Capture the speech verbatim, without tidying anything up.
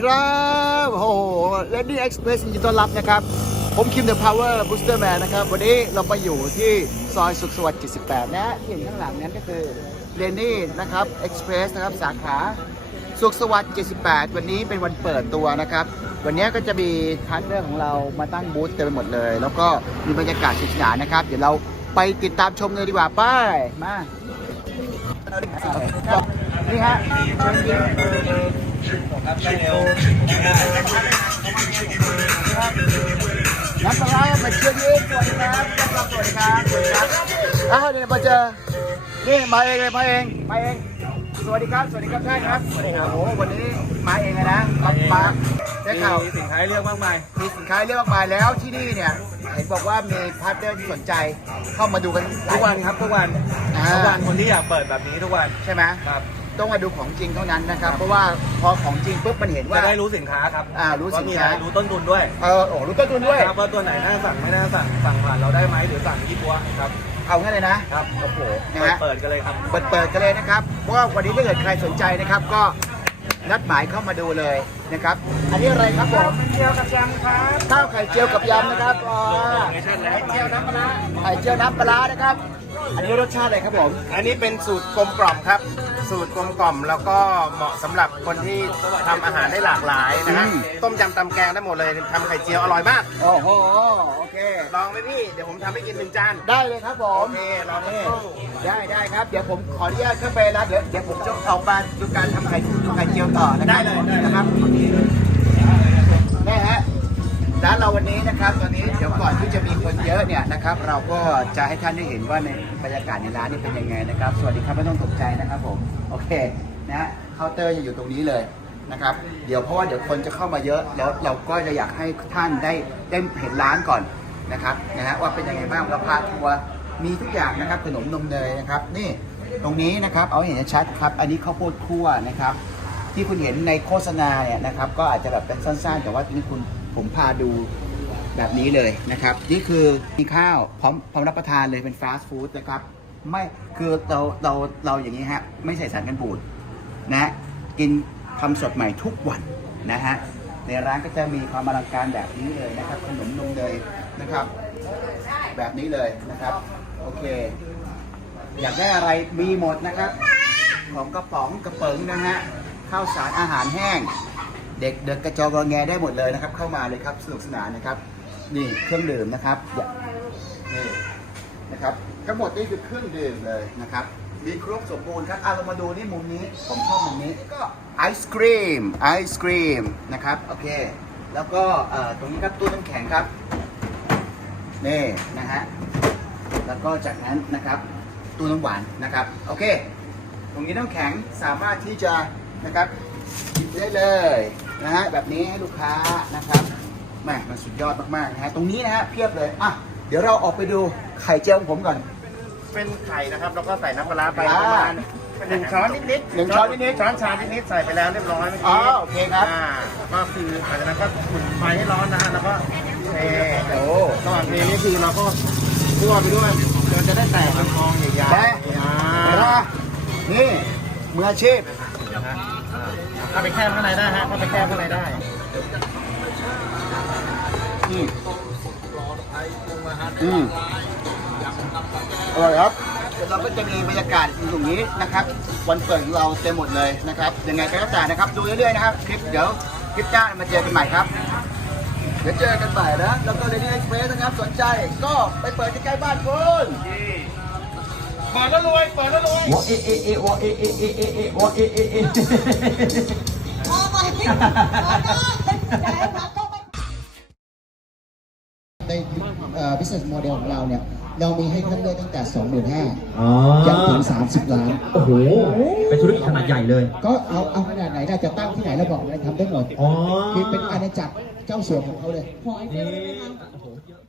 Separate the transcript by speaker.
Speaker 1: ครับโอ้โห Ready Express ยินดีต้อนรับนะครับผมคิม The Power Booster Man นะครับวันนี้เราไปอยู่ที่ซอยสุขสวัสดิ์เจ็ดสิบแปดนะที่เห็นข้างหลังนั้นก็คือ Ready นะครับ Express นะครับสาขาสุขสวัสดิ์เจ็ดสิบแปดวันนี้เป็นวันเปิดตัวนะครับวันนี้ก็จะมีพาร์ทเนอร์ของเรามาตั้งบูธเต็มไปหมดเลยแล้วก็มีบรรยากาศสนุกสนานนะครับเดี๋ยวเราไปติดตามชมเลยดีกว่าไป้ายมานี่ฮะเชิญยิ้มน้ำปลาร้ามาเชียร์ยิ้มสวัสดีครับต้อนรับสวัสดีครับสวัสดีครับอ้าวเนี่ยมาเจอนี่มาเองเลยมาเองมาเองสวัสดีครับสวัสดีครับท่านครับโอ้โหวันนี้มาเองเลยนะมามาได้ข่าว
Speaker 2: มีสินค้าเลือกมากมาย
Speaker 1: มีสินค้าเลือกมากมายแล้วที่นี่เนี่ยเห็นบอกว่ามีพาร์ทเนอร์ที่สนใจเข้ามาดูกัน
Speaker 2: ทุกวันครับทุกวันทุกวันคนที่อยากเปิดแบบนี้ทุกวัน
Speaker 1: ใช่ไหมครับต้องมาดูของจริงเท่านั้นนะครับเพราะว่าพอของจริงปุ๊บมันเห็นว่า
Speaker 2: จะได้รู้สินค้าครับ
Speaker 1: อ่ารู้สินค้า
Speaker 2: รู้ต้นทุนด้วย
Speaker 1: เออโอ้รู้ต้นทุนด้วย
Speaker 2: ครับว่าตัวไหนน่าสั่งไม่น่าสั่งสั่งผ่านเราได้ไหมหรือสั่งยี่ปัวครับ
Speaker 1: เอางั้นเลยนะครับโอ้โหนะฮะ
Speaker 2: เปิดกันเลยครับ
Speaker 1: เปิดเปิดกันเลยนะครับเพราะว่าวันนี้ถ้าเกิดใครสนใจนะครับก็นัดหมายเข้ามาดูเลยนะครับอันนี้อะไรครับผม
Speaker 2: เจียวกับยำครับ
Speaker 1: ข้าวไข่เจียวกับยำนะครับอ๋อ
Speaker 2: ไข่เจียวน้ำปลา
Speaker 1: ไข่เจียวน้ำปลานะครับอันนี้รสชาติอะไรครับผม
Speaker 2: อันนี้เป็นสูตรกลมกล่อมครับสูตรกลมกล่อมแล้วก็เหมาะสำหรับคนที่ทำอาหารได้หลากหลายนะฮะต้มยำตำแกงได้หมดเลยทำไข่เจียวอร่อยมาก
Speaker 1: โอ้โหโอเค
Speaker 2: ลองไหมพี่เดี๋ยวผมทำให้กินหนึ่งจาน
Speaker 1: ได้เลยครับผม
Speaker 2: โอเคลองนี่
Speaker 1: ได้ได้ครับเดี๋ยวผมขออนุญาตขึ้นไปแล้วเดี๋ยวเดี๋ยวผมจะออกมาดูการทำไข่ไข่เจียวต่อนะครับ
Speaker 2: ได้เลย
Speaker 1: นะครับนี่ฮะร้านเราวันนี้นะครับตอนนี้เดี๋ยวก่อนที่จะมีคนเยอะเนี่ยนะครับเราก็จะให้ท่านได้เห็นว่าในบรรยากาศในร้านนี่เป็นยังไงนะครับสวัสดีครับไม่ต้องตกใจนะครับผมโอเคนะฮะเคาน์เตอร์จะอยู่ตรงนี้เลยนะครับเดี๋ยวเพราะว่าเดี๋ยวคนจะเข้ามาเยอะแล้วเราก็จะอยากให้ท่านได้ได้เห็นร้านก่อนนะครับนะฮะว่าเป็นยังไงบ้างเราพาทัวร์มีทุกอย่างนะครับขนมนมเนยนะครับนี่ตรงนี้นะครับเอาเห็นชัดครับอันนี้ข้าวโพดคั่วนะครับที่คุณเห็นในโฆษณาเนี่ยนะครับก็อาจจะแบบเป็นสั้นๆแต่ว่าทีนี้คุณผมพาดูแบบนี้เลยนะครับนี่คือมีข้าวพร้อมพร้อมรับประทานเลยเป็นฟาสต์ฟู้ดนะครับไม่คือเราเราเราอย่างนี้ฮะไม่ใส่สารกันบูดนะกินทำสดใหม่ทุกวันนะฮะในร้านก็จะมีความอลังการแบบนี้เลยนะครับขนมนมเนยนะครับแบบนี้เลยนะครับโอเคอยากได้อะไรมีหมดนะครับของกระป๋องกระเป๋งนะฮะข้าวสารอาหารแห้งเด็กเด็กกระจอกกระแงได้หมดเลยนะครับเข้ามาเลยครับสนุกสนานนะครับนี่เครื่องดื่มนะครับนี่นะครับทั้งหมดนี่คือเครื่องดื่มเลยนะครับมีครบสมบูรณ์ครับอ่ะเรามาดูนี่มุมนี้ผมชอบมุมนี้ก็ไอศครีมไอศครีมนะครับโอเคแล้วก็ตรงนี้ครับตู้น้ำแข็งครับนี่นะฮะแล้วก็จากนั้นนะครับตู้น้ำหวานนะครับโอเคตรงนี้น้ำแข็งสามารถที่จะนะครับหยิบได้เลยนะฮะแบบนี้ให้ลูกค้านะครับแม่มันสุดยอดมากๆนะฮะตรงนี้นะฮะเพียบเลยอ่ะเดี๋ยวเราออกไปดูไข่เจียวของผมก่อน
Speaker 2: เป็นไข่นะครับแล้วก็ใส่น้ำปลาไปประมาณหนึ่งช้อนนิดๆ
Speaker 1: หนึ่งช้อนนิด
Speaker 2: ๆช้อนชานิดๆใส่ไปแล้วเรียบร้อยเมื่อ
Speaker 1: กี้อ๋อ
Speaker 2: โอ
Speaker 1: เคครับ
Speaker 2: อ่าก็คือหลังจากนั้นก็ขุ่นไฟให้ร้อนนะฮะแล้วก็เทโอ้ตอนนี้นี่คือเราก็คั่วไปด้วยมันจะได้แตกเป็นฟองใหญ่ๆ
Speaker 1: อ่านี่มืออาชีพ
Speaker 2: เข้าไปแคบข้างในได้ฮะเข้าไปแคบข้างในได้
Speaker 1: อืมอืมอร่อยครับเราก็จะมีบรรยากาศตรงนี้นะครับวันเปิดของเราเต็มหมดเลยนะครับยังไงก็แล้วแต่นะครับดูเรื่อยๆนะครับคลิปเดี๋ยวคลิปหน้ามาเจอกันใหม่ครับเดี๋ยวเจอกันใหม่นะแล้วก็ Ready Express นะครับสนใจก็ไปเปิดที่ใกล้บ้านคุณ
Speaker 2: เปิดแล้วรวยเปิดแล้วรวยว
Speaker 1: อเอเอเอวอเอเอเอเอเอวอเอเอเอใน business model ของเราเนี่ยเรามีให้ท่านเลือกตั้งแต่ สองหมื่นห้าพัน ยันถึงสามสิบล้าน
Speaker 3: โอ้โหเป็นธุรกิจขนาดใหญ่เลย
Speaker 1: ก็เอาเอาขนาดไหนน่าจะตั้งที่ไหนเราบอกเลยทำได้หมดคือเป็นอาณาจักรเจ้าสัวของเขาเลย